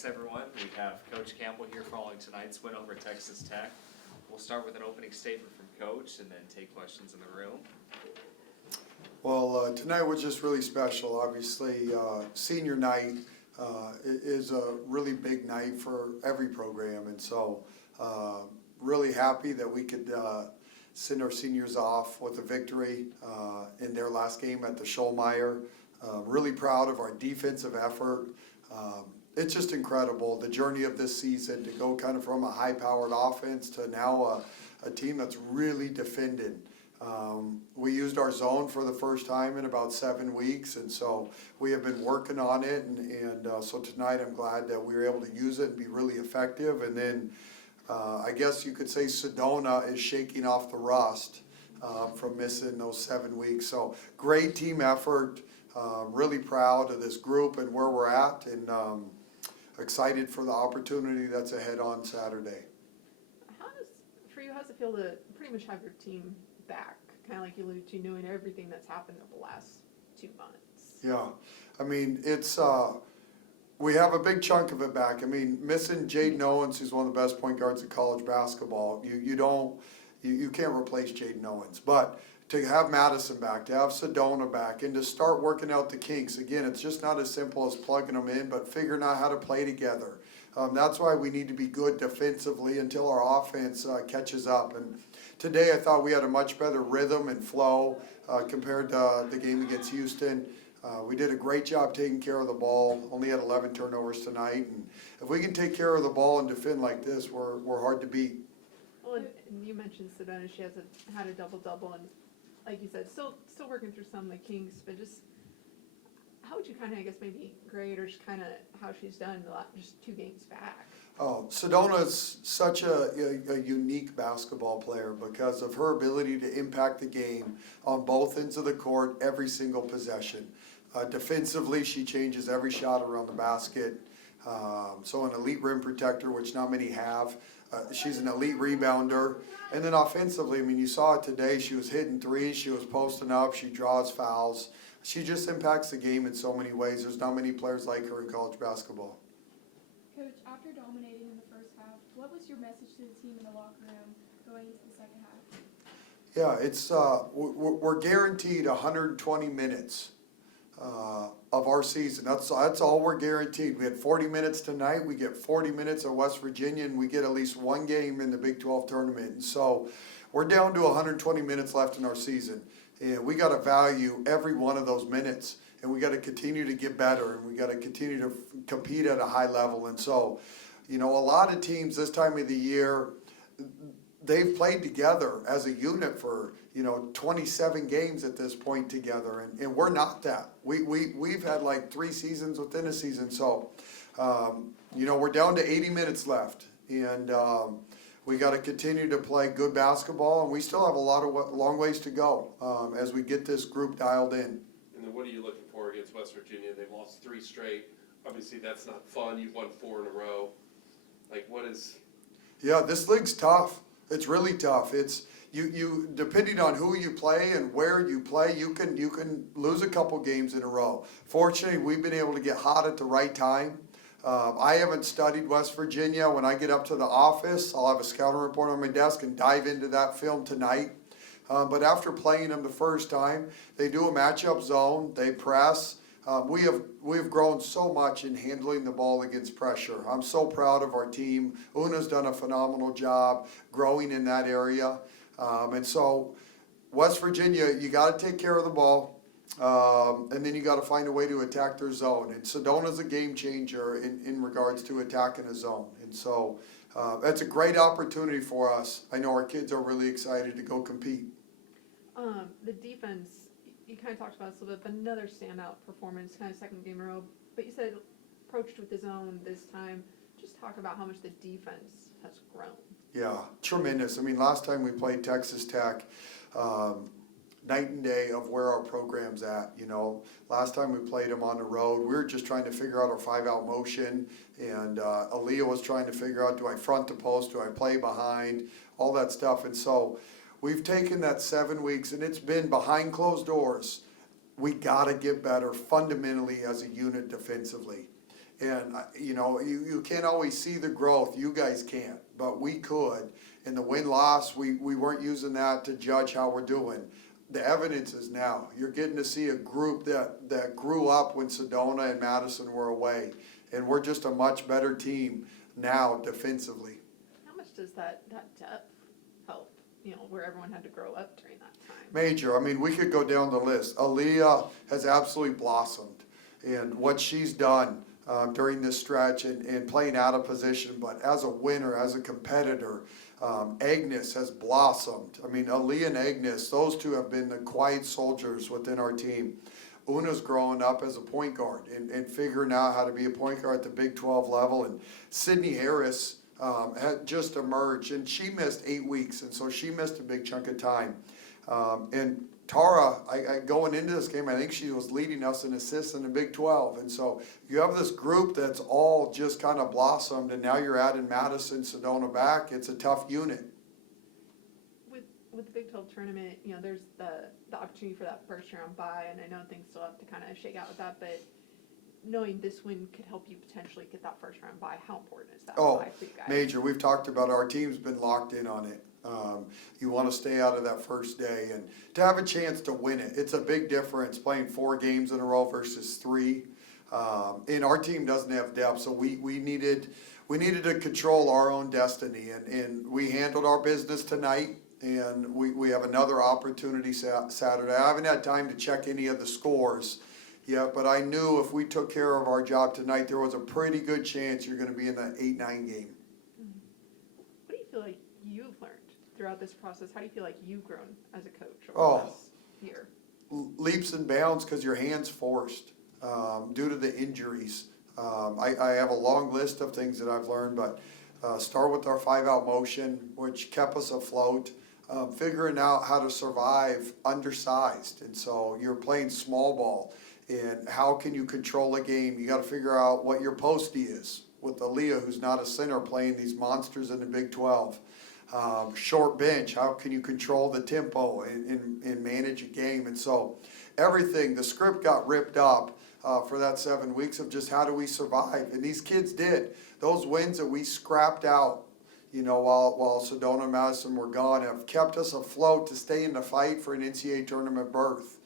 Thanks, everyone. We have Coach Campbell here following tonight's win over Texas Tech. We'll start with an opening statement from Coach and then take questions in the room. Well, tonight was just really special. Obviously, senior night is a really big night for every program, and so really happy that we could send our seniors off with a victory in their last game at the Schollmeyer. Really proud of our defensive effort. It's just incredible, the journey of this season, to go kind of from a high-powered offense to now a team that's really defended. We used our zone for the first time in about 7 weeks, and so we have been working on it, and so tonight I'm glad that we were able to use it and be really effective. And then I guess you could say Sedona is shaking off the rust from missing those 7 weeks. So great team effort, really proud of this group and where we're at, and excited for the opportunity that's ahead on Saturday. How's it feel to pretty much have your team back, kind of like you alluded to, knowing everything that's happened over the last 2 months? Yeah, I mean, it's we have a big chunk of it back. I mean, missing Jaden Owens, who's one of the best point guards in college basketball, you can't replace Jaden Owens. But to have Madison back, to have Sedona back, and to start working out the kinks, again, it's just not as simple as plugging them in, but figuring out how to play together. That's why we need to be good defensively until our offense catches up. And today I thought we had a much better rhythm and flow compared to the game against Houston. We did a great job taking care of the ball, only had 11 turnovers tonight. And if we can take care of the ball and defend like this, we're hard to beat. Well, and you mentioned Sedona, she had a double-double, and like you said, still working through some of the kinks, but just how would you kind of, I guess, maybe grade or just kind of how she's done just 2 games back? Oh, Sedona's such a unique basketball player because of her ability to impact the game on both ends of the court, every single possession. Defensively, she changes every shot around the basket. So an elite rim protector, which not many have. She's an elite rebounder. And then offensively, I mean, you saw it today. She was hitting threes. She was posting up. She draws fouls. She just impacts the game in so many ways. There's not many players like her in college basketball. Coach, after dominating in the first half, what was your message to the team in the locker room going into the second half? Yeah, it's we're guaranteed 120 minutes of our season. That's all we're guaranteed. We had 40 minutes tonight. We get 40 minutes at West Virginia, and we get at least 1 game in the Big 12 tournament. And so we're down to 120 minutes left in our season, and we got to value every one of those minutes, and we got to continue to get better, and we got to continue to compete at a high level. And so, you know, a lot of teams this time of the year, they've played together as a unit for, 27 games at this point together, and we're not that. We've had like 3 seasons within a season, so we're down to 80 minutes left, and we got to continue to play good basketball, and we still have a long ways to go as we get this group dialed in. And then what are you looking for against West Virginia? They've lost 3 straight. Obviously, that's not fun. You've won 4 in a row. Like, what is? Yeah, this league's tough. It's really tough. It's you depending on who you play and where you play, you can lose a couple games in a row. Fortunately, we've been able to get hot at the right time. I haven't studied West Virginia. When I get up to the office, I'll have a scouting report on my desk and dive into that film tonight. But after playing them the first time, they do a matchup zone. They press. We have grown so much in handling the ball against pressure. I'm so proud of our team. Una's done a phenomenal job growing in that area. And so West Virginia, you got to take care of the ball, and then you got to find a way to attack their zone. And Sedona's a game changer in regards to attacking a zone. And so that's a great opportunity for us. I know our kids are really excited to go compete. The defense, you kind of talked about this a little bit, but another standout performance, kind of second game in a row. But you said approached with the zone this time. Just talk about how much the defense has grown. Yeah, tremendous. I mean, last time we played Texas Tech, night and day of where our program's at. Last time we played them on the road, we were just trying to figure out our 5-out motion, and Aaliyah was trying to figure out, do I front the post, do I play behind, all that stuff. And so we've taken that 7 weeks, and it's been behind closed doors. We got to get better fundamentally as a unit defensively. And, you know, you can't always see the growth, you guys can't, but we could. And the win-loss, we weren't using that to judge how we're doing. The evidence is now, you're getting to see a group that grew up when Sedona and Madison were away. And we're just a much better team now defensively. How much does that depth help, you know, where everyone had to grow up during that time? Major, I mean, we could go down the list. Aaliyah has absolutely blossomed, and what she's done during this stretch and playing out of position, but as a winner, as a competitor, Agnes has blossomed. I mean, Aaliyah and Agnes, those two have been the quiet soldiers within our team. Una's growing up as a point guard and figuring out how to be a point guard at the Big 12 level, and Sydney Harris had just emerged, and she missed 8 weeks, and so she missed a big chunk of time. And Tara, going into this game, I think she was leading us in assists in the Big 12. And so you have this group that's all just kind of blossomed, and now you're adding Madison, Sedona back. It's a tough unit. With the Big 12 tournament, you know, there's the opportunity for that first round bye, and I know things still have to kind of shake out with that, but knowing this win could help you potentially get that first round bye, how important is that bye for you guys? Major. We've talked about our team's been locked in on it. You want to stay out of that first day and to have a chance to win it. It's a big difference playing 4 games in a row versus 3. And our team doesn't have depth, so we needed to control our own destiny, and we handled our business tonight. And we have another opportunity Saturday. I haven't had time to check any of the scores yet, but I knew if we took care of our job tonight, there was a pretty good chance you're going to be in that 8-9 game. What do you feel like you've learned throughout this process? How do you feel like you've grown as a coach over the last year? Leaps and bounds because your hand's forced due to the injuries. I have a long list of things that I've learned, but start with our 5-out motion, which kept us afloat. Figuring out how to survive undersized, and so you're playing small ball, and how can you control a game? You got to figure out what your postie is with Aaliyah, who's not a center, playing these monsters in the Big 12. Short bench, how can you control the tempo and manage a game? And so everything, the script got ripped up for that 7 weeks of just how do we survive, and these kids did. Those wins that we scrapped out, you know, while Sedona and Madison were gone, have kept us afloat to stay in the fight for an NCAA tournament berth,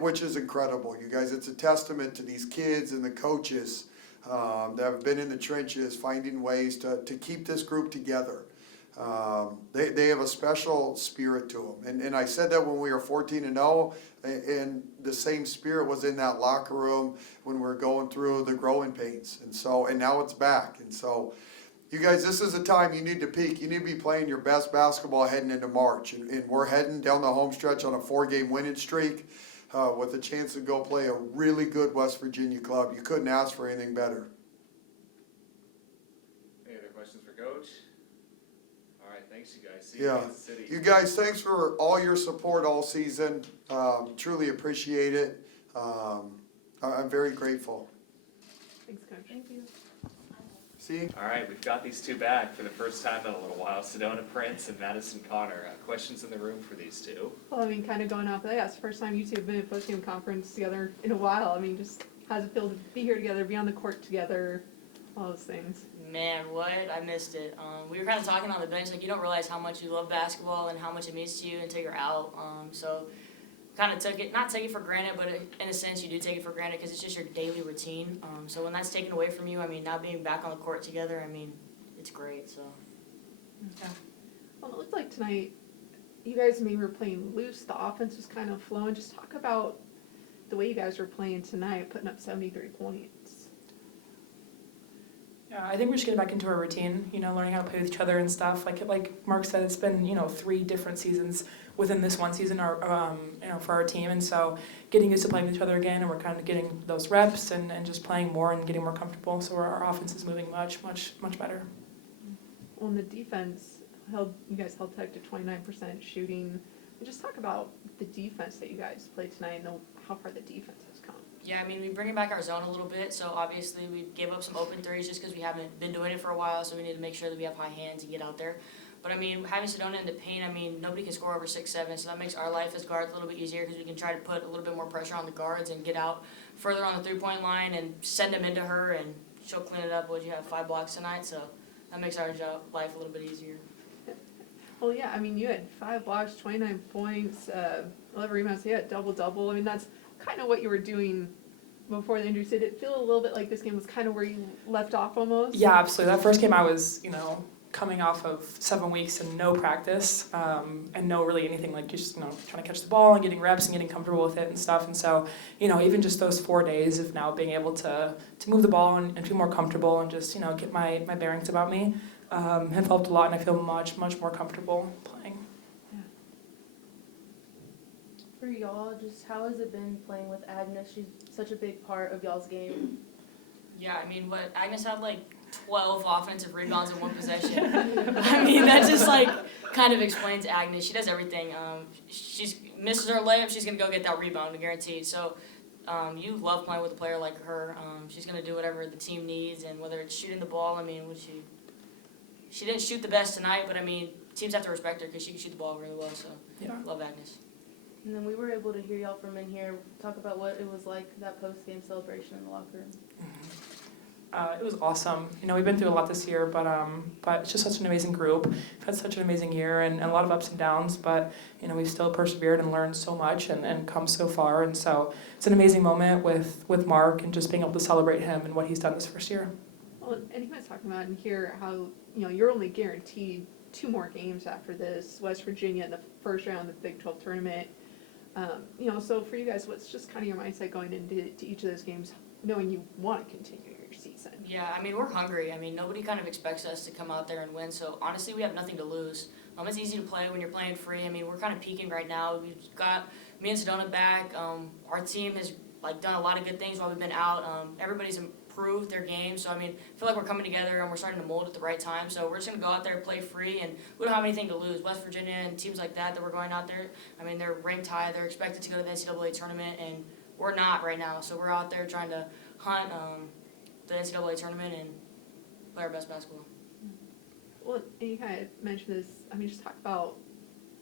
which is incredible, you guys. It's a testament to these kids and the coaches that have been in the trenches finding ways to keep this group together. They have a special spirit to them. And I said that when we were 14-0, and the same spirit was in that locker room when we were going through the growing pains. And now it's back. And so, you guys, this is a time you need to peak. You need to be playing your best basketball heading into March. And we're heading down the home stretch on a 4-game winning streak with a chance to go play a really good West Virginia club. You couldn't ask for anything better. Any other questions for Coach? All right, thanks you guys. See you Yeah. in Kansas City. You guys, thanks for all your support all season. Truly appreciate it. I'm very grateful. Thanks, Coach. Thank you. See? All right, we've got these two back for the first time in a little while, Sedona Prince and Madison Connor. Questions in the room for these two? Well, I mean, kind of going off that, yeah, it's the first time you two have been at Postgame conference together in a while. I mean, just how's it feel to be here together, be on the court together, all those things? Man, what? I missed it. We were kind of talking on the bench, like you don't realize how much you love basketball and how much it means to you until you're out. So kind of not take it for granted, but in a sense you do take it for granted because it's just your daily routine. So when that's taken away from you, I mean, not being back on the court together, I mean, it's great. So yeah. Well, it looked like tonight you guys maybe were playing loose. The offense was kind of flowing. Just talk about the way you guys were playing tonight, putting up 73 points. Yeah, I think we're just getting back into our routine, you know, learning how to play with each other and stuff. Like Mark said, it's been, 3 different seasons within this one season, for our team. And so getting used to playing with each other again, and we're kind of getting those reps and just playing more and getting more comfortable. So our offense is moving much better. On the defense, you guys held tight to 29% shooting. And just talk about the defense that you guys played tonight and how far the defense has come. Yeah, I mean, we bring back our zone a little bit, so obviously we gave up some open threes just because we haven't been doing it for a while, so we need to make sure that we have high hands and get out there. But I mean, having Sedona in the paint, I mean, nobody can score over 6'7", so that makes our life as guards a little bit easier because we can try to put a little bit more pressure on the guards and get out further on the three-point line and send them into her, and she'll clean it up. Would you have 5 blocks tonight? So that makes our life a little bit easier. Well, yeah, I mean, you had 5 blocks, 29 points, 11 rebounds, you had double-double. I mean, that's kind of what you were doing before the injury. Did it feel a little bit like this game was kind of where you left off almost? Yeah, absolutely. That first game I was, coming off of 7 weeks and no practice, and no really anything, like just, trying to catch the ball and getting reps and getting comfortable with it and stuff. And so, even just those 4 days of now being able to move the ball and feel more comfortable and just, get my bearings about me, have helped a lot, and I feel much, much more comfortable playing. For y'all, just how has it been playing with Agnes? She's such a big part of y'all's game. Yeah, I mean, Agnes had like 12 offensive rebounds in one possession. I mean, that just kind of explains Agnes. She does everything. She's misses her layup, she's gonna go get that rebound, guaranteed. So you love playing with a player like her. She's gonna do whatever the team needs, and whether it's shooting the ball. I mean, she didn't shoot the best tonight, but I mean, teams have to respect her because she can shoot the ball really well. So Yeah. love Agnes. And then we were able to hear y'all from in here talk about what it was like, that post-game celebration in the locker room. It was awesome. We've been through a lot this year, but it's just such an amazing group. We've had such an amazing year and a lot of ups and downs, but we've still persevered and learned so much and come so far. And so it's an amazing moment with Mark and just being able to celebrate him and what he's done this first year. Well, and you guys talking about and hear how, you're only guaranteed 2 more games after this, West Virginia in the first round of the Big 12 tournament. So for you guys, what's just kind of your mindset going into each of those games, knowing you want to continue your season? Yeah, I mean, we're hungry. I mean, nobody kind of expects us to come out there and win. So honestly, we have nothing to lose. It's easy to play when you're playing free. I mean, we're kind of peaking right now. We've got me and Sedona back. Our team has done a lot of good things while we've been out. Everybody's improved their game. So I mean, I feel like we're coming together and we're starting to mold at the right time. So we're just gonna go out there, play free, and we don't have anything to lose. West Virginia and teams like that we're going out there. I mean, they're ranked high. They're expected to go to the NCAA tournament, and we're not right now. So we're out there trying to hunt the NCAA tournament and play our best basketball. Well, and you kind of mentioned this, I mean, just talk about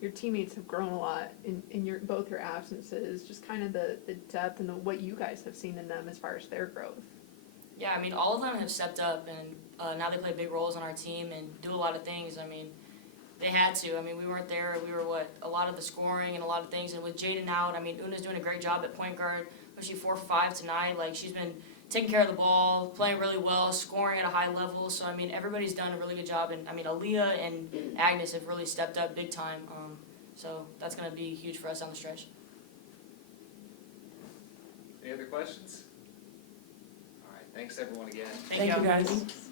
your teammates have grown a lot in both your absences, just kind of the depth and what you guys have seen in them as far as their growth. Yeah, I mean, all of them have stepped up, and now they play big roles on our team and do a lot of things. I mean, they had to. I mean, we weren't there. We were a lot of the scoring and a lot of things. And with Jaden out, I mean, Una's doing a great job at point guard, especially 4 for 5 tonight. She's been taking care of the ball, playing really well, scoring at a high level. So, I mean, everybody's done a really good job. And, I mean, Aaliyah and Agnes have really stepped up big time. So that's going to be huge for us down the stretch. Any other questions? All right, thanks everyone again. Thank you. Guys.